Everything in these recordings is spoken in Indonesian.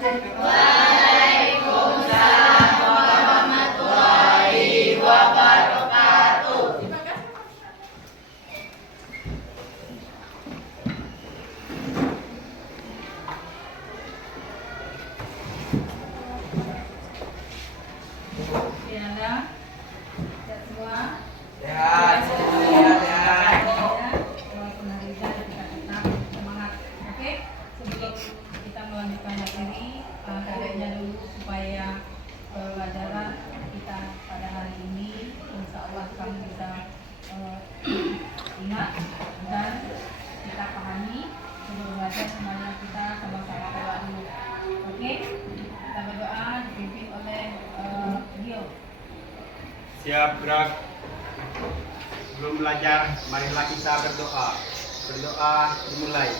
Waalaikumsalam warahmatullahi wabarakatuh. Anda sehat semua? Sehat. Walaupun hari ini kita tetap semangat. Oke, sebelum kita melanjutkan materi, kadernya dulu supaya pelajaran kita pada hari ini, insya Allah kamu bisa ingat dan kita pahami. Sebelum belajar semuanya kita sama-sama berdoa dulu. Oke, kita berdoa dipimpin oleh Gio. Siap gerak. Sebelum belajar, marilah kita berdoa. Berdoa dimulai.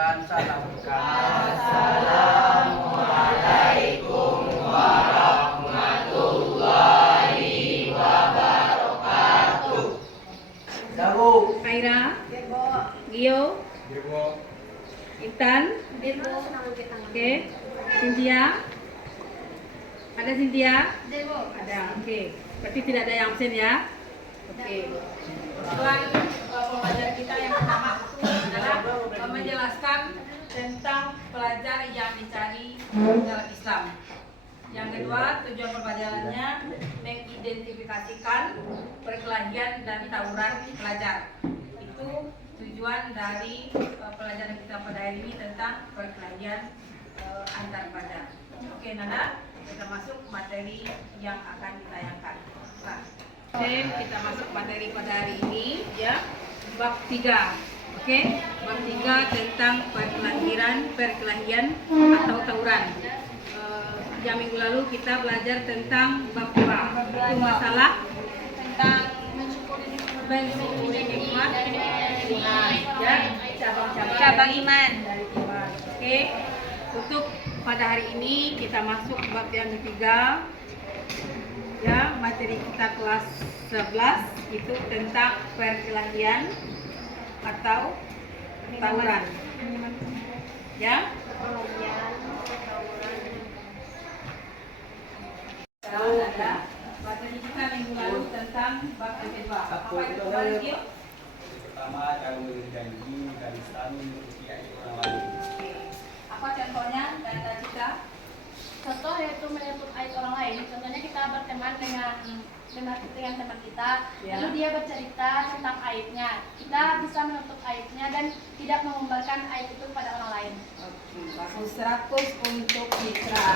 Dan salam. Assalamualaikum warahmatullahi wabarakatuh. Dabu. Aira, Gio, Dirbo. Intan, oke, Cynthia, ada Cynthia? Ada, oke. Berarti tidak ada yang absen ya? Oke. Tuan, pembelajaran kita yang pertama itu adalah menjelaskan tentang pelajar yang dicari dalam Islam. Yang kedua, tujuan pembelajarannya mengidentifikasikan perkelahian dan tawuran pelajar. Itu tujuan dari pelajaran kita pada hari ini tentang perkelahian antar pelajar. Oke, Nanda, kita masuk materi yang akan ditayangkan. Nah, kita masuk materi pada hari ini ya, bab 3. Oke, bab 3 tentang perkelahian atau tawuran. Yang minggu lalu kita belajar tentang bab 2. Itu masalah tentang mensyukuri nikmat iman ya, cabang iman dari iman. Oke, untuk pada hari ini kita masuk bab yang ketiga. Ya, materi kita kelas 11 itu tentang perkelahian atau tawuran. Ya. Sekarang ada materi kita minggu lalu tentang bab yang kedua. Apa itu kemarin, Gio? Pertama, jangan berjanji dan selalu merugikan orang lain. Apa contohnya dan cita? Contoh yaitu menyebut aib orang lain. Contohnya kita berteman dengan teman kita, Ya. lalu dia bercerita tentang aibnya. Kita bisa menutup aibnya dan tidak mengumbarkan aib itu pada orang lain. Oke, bagus 100 untuk Citra.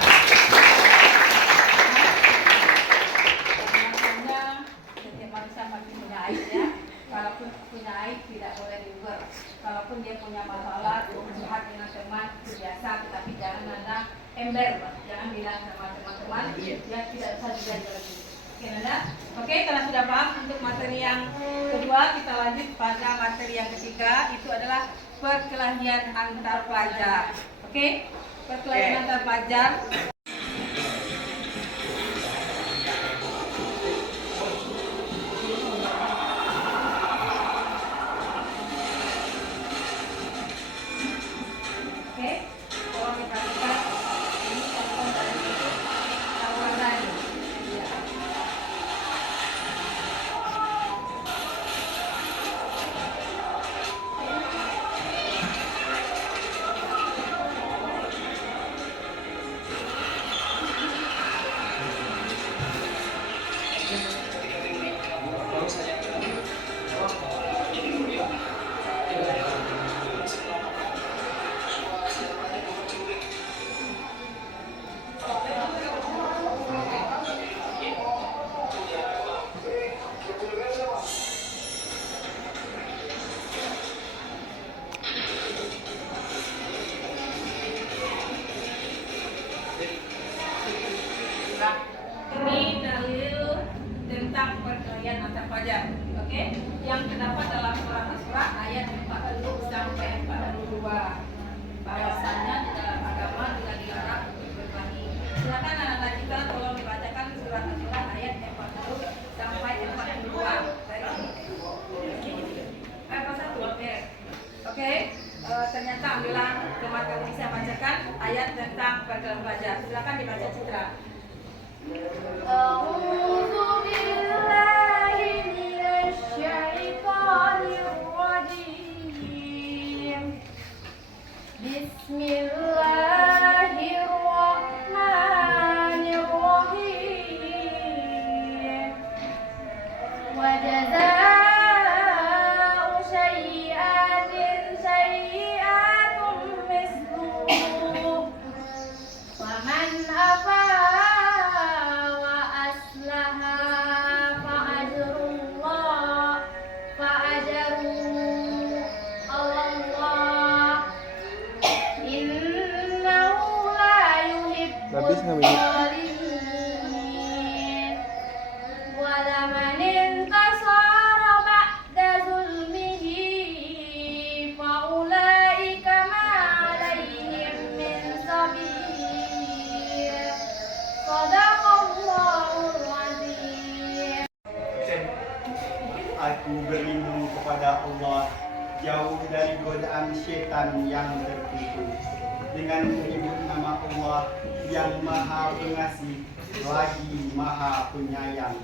Sebenarnya setiap manusia pasti punya aib ya. Kalaupun punya aib tidak boleh diuber. Kalaupun dia punya masalah, curhat dengan teman biasa, tetapi jangan ada ember, jangan bilang sama teman-teman, ya tidak usah dijaga lagi. Oke, Nanda? Oke, kalau sudah paham untuk materi yang kedua, kita lanjut pada materi yang ketiga, itu adalah perkelahian antar pelajar. Oke, perkelahian antar pelajar. Oke, tolong diperhatikan. Ini contoh dari tawaran. Ya. derajat. Oke, yang terdapat dalam surat Asy-Syura ayat 40 sampai 42. Bahwasanya di dalam agama tidak dilarang untuk berkelahi. Silakan anak-anak kita tolong dibacakan surat Asy-Syura ayat 40 sampai 42. Oke, ternyata ambillah teman kamu bisa bacakan ayat tentang perkenalan pelajar. Silakan dibaca Citra. A'udzu billahi minasy syaithanir rajim. Bismillahirrahmanirrahim. Wa jazaa'u sayyi'atin sayyi'atun misluhu. Wa man afa wa aslaha fa ajru Allah. Innahu la yuhibbul zalimin. Wa laman intasara ba'da zulmihi fa ulaika ma 'alaihim min sabil. Shadaqallahul azim. Aku berlindung kepada Allah jauh dari godaan syaitan yang tertipu dengan menyebut nama Allah yang Maha Pengasih lagi Maha Penyayang.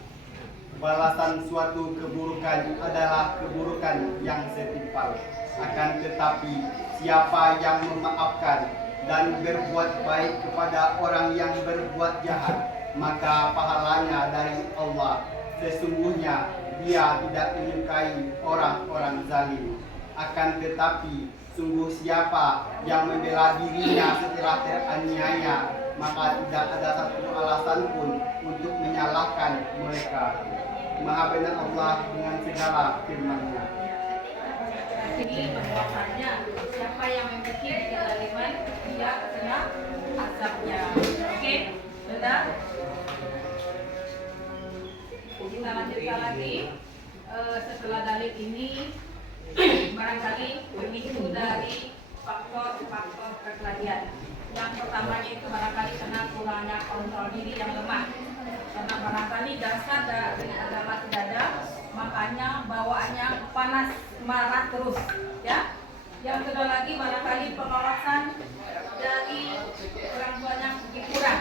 Balasan suatu keburukan adalah keburukan yang setimpal. Akan tetapi siapa yang memaafkan dan berbuat baik kepada orang yang berbuat jahat, maka pahalanya dari Allah. Sesungguhnya Dia tidak menyukai orang-orang zalim. Akan tetapi sungguh siapa yang membela dirinya setelah teraniaya, maka tidak ada satu alasan pun untuk menyalahkan mereka. Maha benar Allah dengan segala firman-Nya. Ini bahwasanya siapa yang memiliki kezaliman dia kena azabnya. Oke, sudah. Kita lanjutkan lagi. Setelah dalil ini barangkali memicu dari faktor-faktor perkelahian. Yang pertamanya itu barangkali karena kurangnya kontrol diri yang lemah. Karena barangkali dasar dari agama tidak ada, makanya bawaannya panas, marah terus, ya. Yang kedua lagi barangkali pengawasan dari orang tuanya kurang,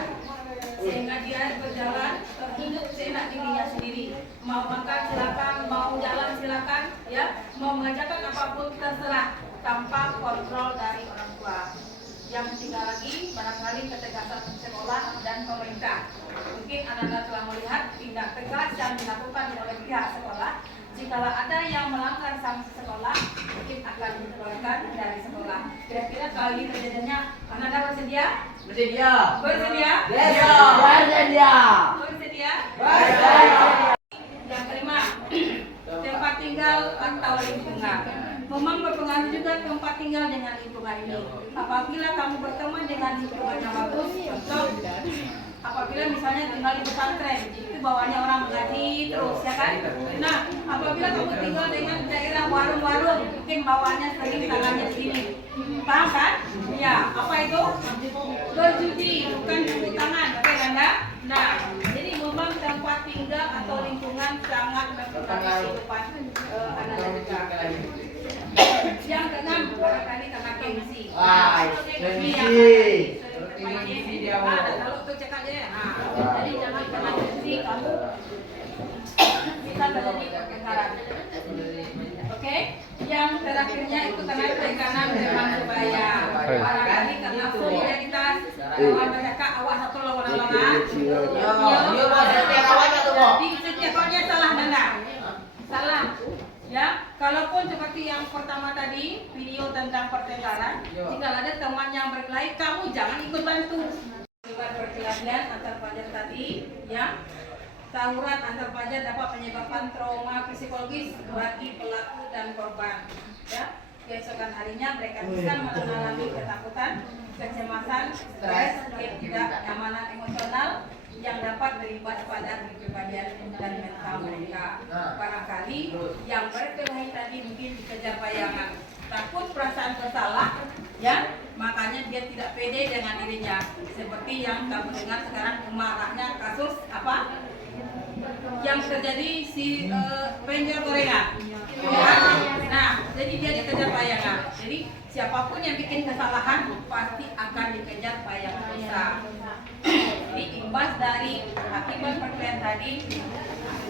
sehingga dia berjalan hidup seenak dirinya sendiri. Mau makan silakan, mau jalan silakan, ya. Mau mengerjakan apapun terserah tanpa kontrol dari orang tua. Yang ketiga lagi barangkali ketegasan sekolah dan pemerintah. Mungkin anak-anak telah melihat tindak tegas yang dilakukan oleh pihak sekolah. Jikalau ada yang melanggar sanksi sekolah, mungkin akan dikeluarkan dari sekolah. Kira-kira kalau ini kejadiannya, anak-anak bersedia? Bersedia. Bersedia? Bersedia. Bersedia. Bersedia? Bersedia. Yang kelima, tempat tinggal atau lingkungan. Memang berpengaruh juga tempat tinggal dengan lingkungan ini. Apabila kamu berteman dengan lingkungan yang bagus, contoh, apabila misalnya tinggal di pesantren, itu bawaannya orang mengaji terus, ya kan? Nah, apabila kamu tinggal dengan daerah warung-warung, mungkin bawaannya sering tangannya sini. Paham kan? Ya, apa itu? Berjudi, bukan cuci tangan, oke Anda? Nah, jadi memang tempat tinggal atau lingkungan sangat mempengaruhi kehidupan anak-anak kita. Yang keenam, barangkali karena gengsi. Wah, Gengsi. Gengsi dia mau. Kalau untuk cekak ya. Jadi jangan karena gengsi kamu bisa terjadi pertengkaran. Oke, yang terakhirnya itu karena tekanan teman sebaya. Barangkali karena solidaritas. Kawan bercakap awak satu lawan-lawan. Yo, setiap kawan itu kok. Jadi setiap kawannya salah benar. Salah. Ya, kalaupun seperti yang pertama tadi video tentang pertengkaran, jika ada teman yang berkelahi, kamu jangan ikut bantu. Akibat perkelahian antar pelajar tadi, ya, tawuran antar pelajar dapat menyebabkan trauma psikologis bagi pelaku dan korban. Ya, keesokan harinya mereka bisa mengalami ketakutan, kecemasan, stres, ketidaknyamanan emosional, yang dapat berimbas pada kepribadian dan mental mereka. Barangkali yang berkelahi tadi mungkin dikejar bayangan, takut perasaan bersalah, ya, makanya dia tidak pede dengan dirinya. Seperti yang kamu dengar sekarang maraknya kasus apa? Yang terjadi si penjual gorengan. Nah, jadi dia dikejar bayangan. Jadi siapapun yang bikin kesalahan pasti akan dikejar bayangan dosa. Jadi imbas dari akibat perkelahian tadi,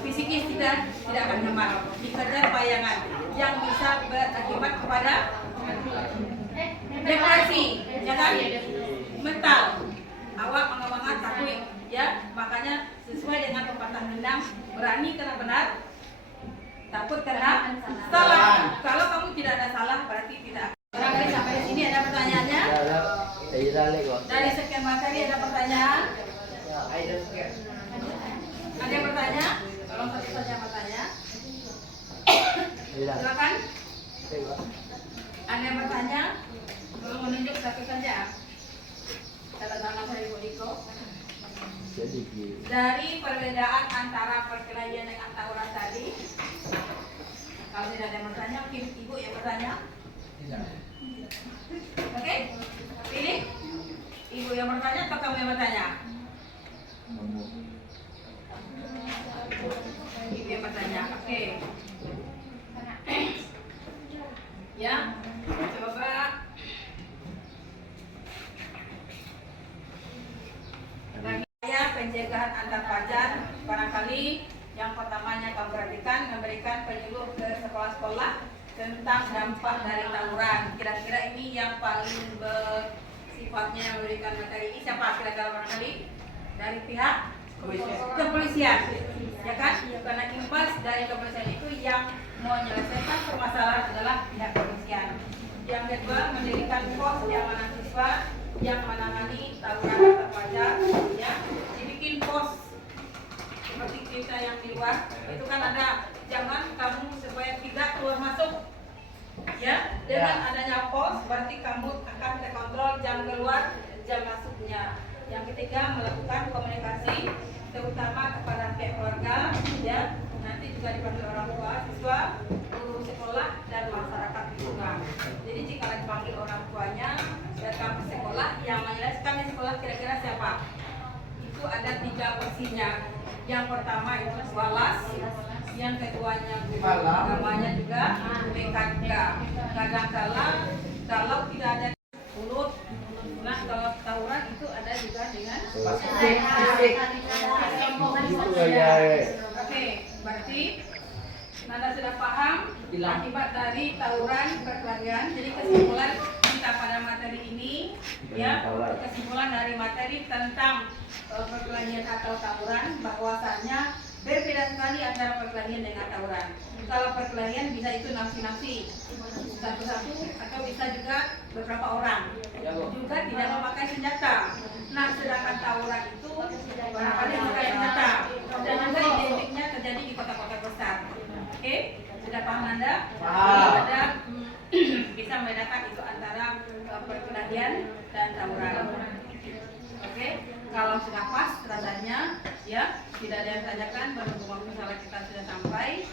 fisikis kita tidak akan hemat, dikejar bayangan yang bisa berakibat kepada depresi, ya kan? Mental, awak mengamangat takut, ya. Makanya sesuai dengan pepatah Minang, berani karena benar, takut karena salah. Kalau kamu tidak ada salah, berarti tidak. Barangkali sampai di sini ada pertanyaannya? Dari sekian materi ada pertanyaan? Ada yang bertanya? Tolong satu saja bertanya. Silakan. Ada yang bertanya? Tolong menunjuk satu saja. Tanda tangan dari Bu Diko. Dari perbedaan antara perkelahian dengan tawuran tadi, kalau tidak ada yang bertanya, mungkin Ibu yang bertanya. Oke, pilih. Ibu yang bertanya atau kamu yang bertanya? Ibu yang bertanya. Oke. Ya, coba. Pencegahan antar pelajar, barangkali yang pertamanya kamu perhatikan memberikan penyuluh ke sekolah-sekolah tentang dampak dari tawuran. Kira-kira ini yang paling bersifatnya memberikan materi ini siapa kira-kira barangkali? Dari pihak kepolisian, ya kan? Karena imbas dari kepolisian itu yang menyelesaikan permasalahan adalah pihak kepolisian. Yang kedua, mendirikan pos yang mana siswa yang menangani tawuran antar pelajar, ya, dibikin pos seperti kita yang di luar itu kan ada, jangan kamu supaya tidak keluar masuk, ya, dengan adanya pos berarti kamu akan terkontrol jam keluar jam masuknya. Yang ketiga, melakukan komunikasi terutama kepada pihak keluarga, ya, nanti juga dipanggil orang tua, siswa, guru sekolah dan masyarakat juga. Jadi jika dipanggil orang tuanya datang ke sekolah, yang menjelaskan di sekolah kira-kira siapa? Itu ada 3 posisinya. Yang pertama itu walas, yang keduanya namanya juga BKK. Kadang-kala kalau tidak ada mulut, nah kalau tawuran itu ada juga dengan fisik. Oke, berarti Nanda sudah paham akibat dari tawuran perkelahian. Jadi kesimpulan kita pada materi ini, ya, kesimpulan dari materi tentang perkelahian atau tawuran bahwasanya berbeda sekali antara perkelahian dengan tawuran. Kalau perkelahian bisa itu nafsi-nafsi satu-satu atau bisa juga beberapa orang, juga tidak memakai senjata. Nah, sedangkan tawuran itu barangkali memakai senjata dan juga identiknya terjadi di kota-kota besar. Oke, sudah paham Anda? Ada bisa membedakan itu antara perkelahian dan tawuran. Oke, kalau sudah pas rasanya, ya, tidak ada yang tanyakan, berhubung waktu salah kita sudah sampai.